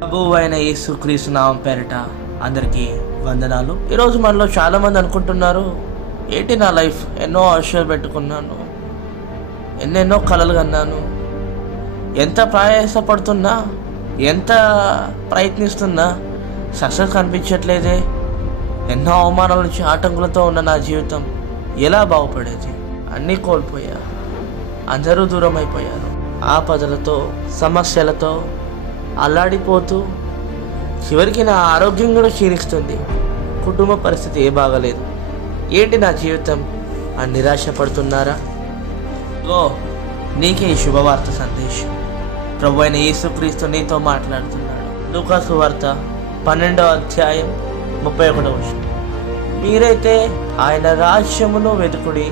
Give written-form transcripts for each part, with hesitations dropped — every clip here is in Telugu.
ప్రభువు అయిన యేసుక్రీస్తు నామం పేరిట అందరికీ వందనాలు. ఈరోజు మనలో చాలామంది అనుకుంటున్నారు, ఏంటి నా లైఫ్, ఎన్నో ఆశలు పెట్టుకున్నాను, ఎన్నెన్నో కలలు కన్నాను, ఎంత ప్రయాసపడుతున్నా, ఎంత ప్రయత్నిస్తున్నా సక్సెస్ కనిపించట్లేదే, ఎన్నో అవమానాల నుంచి ఆటంకులతో ఉన్న నా జీవితం ఎలా బాగుపడేది, అన్నీ కోల్పోయా, అందరూ దూరం అయిపోయారు, ఆపదలతో సమస్యలతో అల్లాడిపోతూ చివరికి నా ఆరోగ్యం కూడా క్షీణిస్తుంది, కుటుంబ పరిస్థితి ఏ బాగలేదు, ఏంటి నా జీవితం అని నిరాశపడుతున్నారా? ఓ నీకే ఈ శుభవార్త సందేశం. ప్రభు అయిన యేసుక్రీస్తు నీతో మాట్లాడుతున్నాడు. లూకాసు వార్త 12వ అధ్యాయం 31వ వచనం. మీరైతే ఆయన రాజ్యమును వెతుకుడి,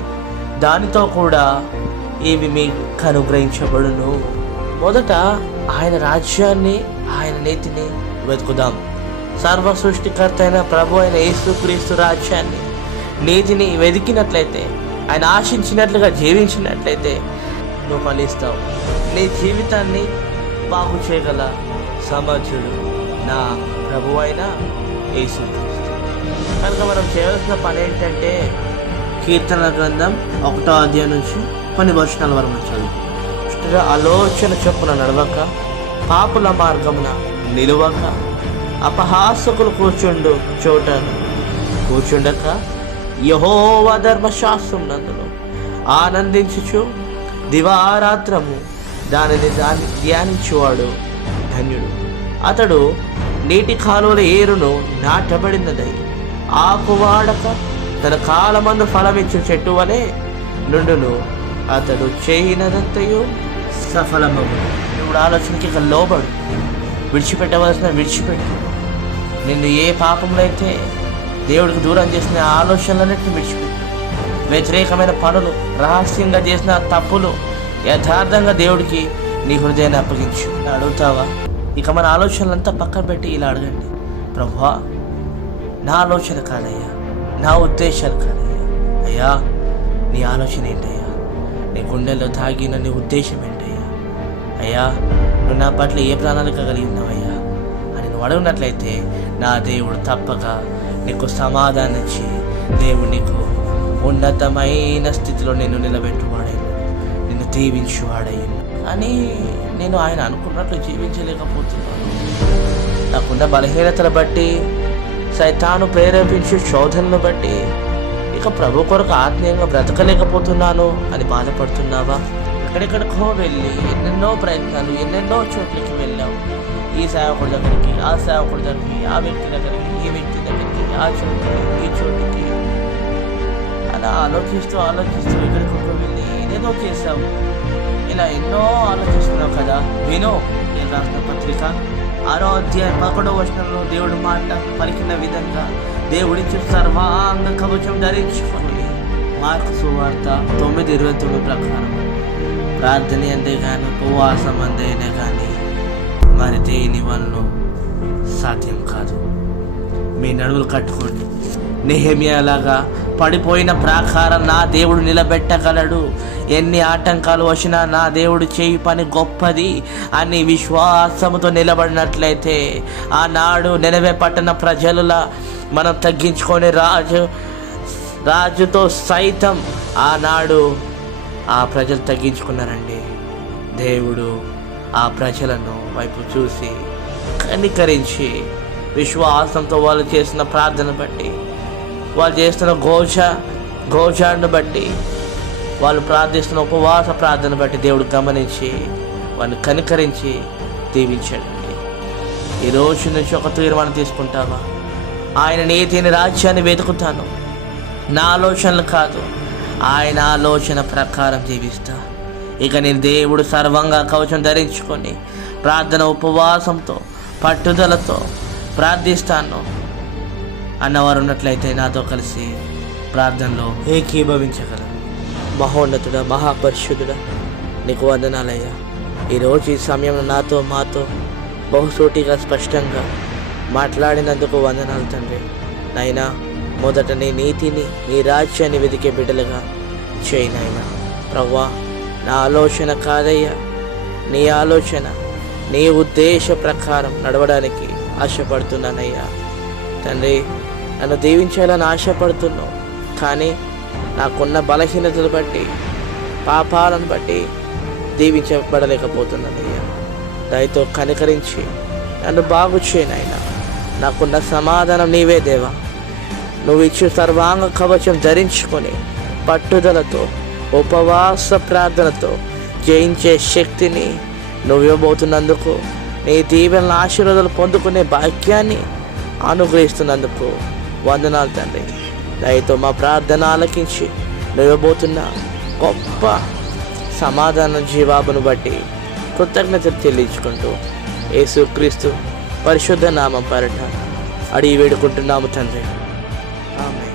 దానితో కూడా ఇవి మీకు అనుగ్రహించబడును. మొదట ఆయన రాజ్యాన్ని, ఆయన నీతిని వెతుకుదాం. సర్వ సృష్టికర్త అయిన ప్రభు అయిన యేసుక్రీస్తు రాజ్యాన్ని, నీతిని వెతికినట్లయితే, ఆయన ఆశించినట్లుగా జీవించినట్లయితే నువ్వు ఫలిస్తావు. నీ జీవితాన్ని బాగు చేయగల సమర్థుడు నా ప్రభు అయిన యేసుక్రీస్తు. కనుక మనం చేయవలసిన పని ఏంటంటే, కీర్తన గ్రంథం 1వ అధ్యాయం నుంచి కొన్ని వచనాల వరకు చదువు. ఆలోచన చొప్పున నడవక, పాపుల మార్గమున నిలువక, అపహాసకులు కూర్చుండు చోటను కూర్చుండక, యెహోవా ధర్మశాస్త్రం నందును ఆనందించుచు దివారాత్రము దానిని ధ్యానించువాడు ధన్యుడు. అతడు నీటి కాలువల ఏరును నాటబడినదై ఆకువాడక తన కాలమందు ఫలమిచ్చు చెట్టు వలె నుండును. అతడు చేయనదంతయు సఫలమగు. ఇప్పుడు ఆలోచనకి ఇక లోబడు, విడిచిపెట్టవలసిన విడిచిపెట్టు. నిన్ను ఏ పాపంలో అయితే దేవుడికి దూరం చేసిన ఆలోచనలన్నింటినీ విడిచిపెట్టు. వ్యతిరేకమైన పనులు, రహస్యంగా చేసిన తప్పులు యథార్థంగా దేవుడికి నీ హృదయాన్ని అప్పగించు. అడుగుతావా? ఇక మన ఆలోచనలంతా పక్కన పెట్టి ఇలా అడగండి, ప్రభువా నా ఆలోచన కాదయ్యా, నా ఉద్దేశాలు కాదయ్యా, అయ్యా నీ ఆలోచన ఏంటయ్యా, నీ గుండెల్లో తాగిన నీ ఉద్దేశం ఏంటయ్యా, అయ్యా నువ్వు నా పట్ల ఏ ప్రణాళిక కలిగి ఉన్నావయ్యా అని నువ్వు అడిగినట్లయితే నా దేవుడు తప్పక నీకు సమాధానం ఇచ్చి, దేవుడు నీకు ఉన్నతమైన స్థితిలో నిన్ను నిలబెట్టువాడయ్యాను, నిన్ను దీవించువాడయ్యాను. అని నేను ఆయన అనుకున్నట్లు జీవించలేకపోతున్నాను. నాకున్న బలహీనతలు బట్టి, సైతాను ప్రేరేపించే శోధనను బట్టి ఇక ప్రభు కొరకు ఆత్మీయంగా బ్రతకలేకపోతున్నాను అని బాధపడుతున్నావా? ఎక్కడెక్కడికో వెళ్ళి ఎన్నెన్నో ప్రయత్నాలు, ఎన్నెన్నో చోట్లకి వెళ్ళావు. ఈ సేవకుడి దగ్గరికి, ఆ సేవకుడి దగ్గరికి, ఆ వ్యక్తి దగ్గరికి, ఈ వ్యక్తి దగ్గరికి, ఆ చోటుకి, ఈ చోటుకి, అలా ఆలోచిస్తూ ఎక్కడికో వెళ్ళి ఏదేదో చేసావు. ఇలా ఎన్నో ఆలోచిస్తున్నావు కదా. విను, నేను రాసిన పత్రిక 6వ అధ్యాయం 11వ వచనంలో దేవుడు మాట పలికిన విధంగా దేవుడిచ్చి సర్వాంగ కవచం ధరించుకొని, మార్కు సువార్త 9:29 ప్రకారం ప్రార్థన అందే కానీ, ఉపవాసం అందేనే కానీ మరి దేని వల్ల సాధ్యం కాదు. మీ నడువులు కట్టుకోండి. నెహెమ్యాలాగా పడిపోయిన ప్రాకారం నా దేవుడు నిలబెట్టగలడు. ఎన్ని ఆటంకాలు వచ్చినా నా దేవుడు చేయి పని గొప్పది అని విశ్వాసముతో నిలబడినట్లయితే, ఆనాడు నినవే పట్టణ ప్రజల మనం తగ్గించుకొని రాజుతో సైతం ఆనాడు ఆ ప్రజలు తగ్గించుకున్నారండి. దేవుడు ఆ ప్రజలను వైపు చూసి కనికరించి, విశ్వాసంతో వాళ్ళు చేసిన ప్రార్థన బట్టి, వాళ్ళు చేస్తున్న ఘోషాన్ని బట్టి, వాళ్ళు ప్రార్థిస్తున్న ఉపవాస ప్రార్థన బట్టి దేవుడు గమనించి వాళ్ళని కనికరించి దీవించాడండి. ఈరోజు నుంచి ఒక తీర్మానం తీసుకుంటావా? ఆయన నీతిని, రాజ్యాన్ని వెతుకుతాను, నా ఆలోచనలు కాదు, ఆయన ఆలోచన ప్రకారం జీవిస్తా. ఇక నేను దేవుడు సర్వంగా కవచం ధరించుకొని ప్రార్థన, ఉపవాసంతో, పట్టుదలతో ప్రార్థిస్తాను అన్నవారు ఉన్నట్లయితే నాతో కలిసి ప్రార్థనలో ఏకీభవించగలరు. మహోన్నతుడా, మహాపరిశుద్ధుడా, నీకు వందనాలయ్యా. ఈరోజు ఈ సమయంలో నాతో మాతో బహుసూటిగా స్పష్టంగా మాట్లాడినందుకు వందనాలు తండ్రి. నాయనా, మొదట నీ నీతిని, నీ రాజ్యాన్ని వెతికే బిడ్డలుగా చేయి నాయనా. ప్రభువా, నా ఆలోచన కాదయ్యా, నీ ఆలోచన, నీ ఉద్దేశ ప్రకారం నడవడానికి ఆశపడుతున్నానయ్యా. తండ్రి, నన్ను దీవించాలని ఆశపడుతున్నావు, కానీ నాకున్న బలహీనతలు బట్టి, పాపాలను బట్టి దీవించబడలేకపోతున్నానయ్యా. దయతో కనికరించి నన్ను బాగు చేయనైనా. నాకున్న సమాధానం నీవే దేవా. నువ్వు ఇచ్చే సర్వాంగ కవచం ధరించుకొని పట్టుదలతో, ఉపవాస ప్రార్థనతో జయించే శక్తిని నువ్వు ఇవ్వబోతున్నందుకు, నీ దీవెనల ఆశీర్వాదాలు పొందుకునే భాగ్యాన్ని అనుగ్రహిస్తున్నందుకు వందనాలు తండ్రి. దయతో మా ప్రార్థన ఆలకించి నువ్వు ఇవ్వబోతున్న గొప్ప సమాధాన జవాబును బట్టి కృతజ్ఞతలు చెల్లించుకుంటూ యేసుక్రీస్తు పరిశుద్ధ నామం పేరట అడిగి వేడుకుంటున్నాము తండ్రి. ఆమేన్.